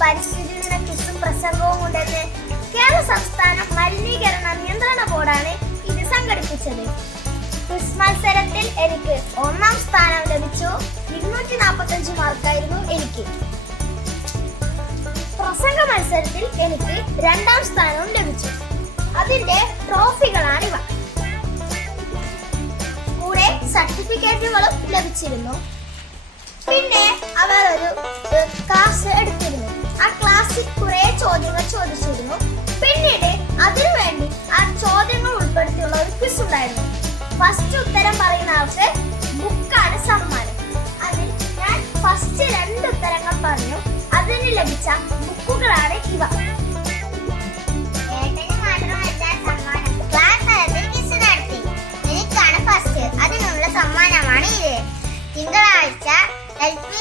പരിസ്ഥിതി ദിന ക്വിസും പ്രസംഗവും കൊണ്ടെന്ന് കേരള സംസ്ഥാന മലിനീകരണ നിയന്ത്രണ ബോർഡാണ് ഇത് സംഘടിപ്പിച്ചത്. ക്വിസ് മത്സരത്തിൽ എനിക്ക് 1ാം സ്ഥാനം ലഭിച്ചു. 245 മാർക്കായിരുന്നു എനിക്ക്. പ്രസംഗ മത്സരത്തിൽ എനിക്ക് 2ാം സ്ഥാനവും ലഭിച്ചു. അതിന്റെ ട്രോഫികളാണിവ. കൂടെ സർട്ടിഫിക്കറ്റുകളും ലഭിച്ചിരുന്നു. പിന്നെ അവർ ഒരു ക്ലാസ് എടുത്തിരുന്നു. ആ ക്ലാസ്സിൽ കുറെ ചോദ്യങ്ങൾ ചോദിച്ചിരുന്നു. പിന്നീട് അതിനുവേണ്ടി ആ ചോദ്യങ്ങൾ ഉൾപ്പെടുത്തിയുള്ള ഒരു ക്വിസ് ഉണ്ടായിരുന്നു. ഫസ്റ്റ് ഉത്തരം പറയുന്ന ആൾക്ക് ബുക്കാണ് സമ്മാനം. അതിൽ ഞാൻ ഫസ്റ്റ് 2 ഉത്തരങ്ങൾ പറഞ്ഞു. അതിന് ലഭിച്ച ബുക്കുകളാണ് ഇവ. അതിനുള്ള സമ്മാനമാണ് ഇത്. തിങ്കളാഴ്ച LP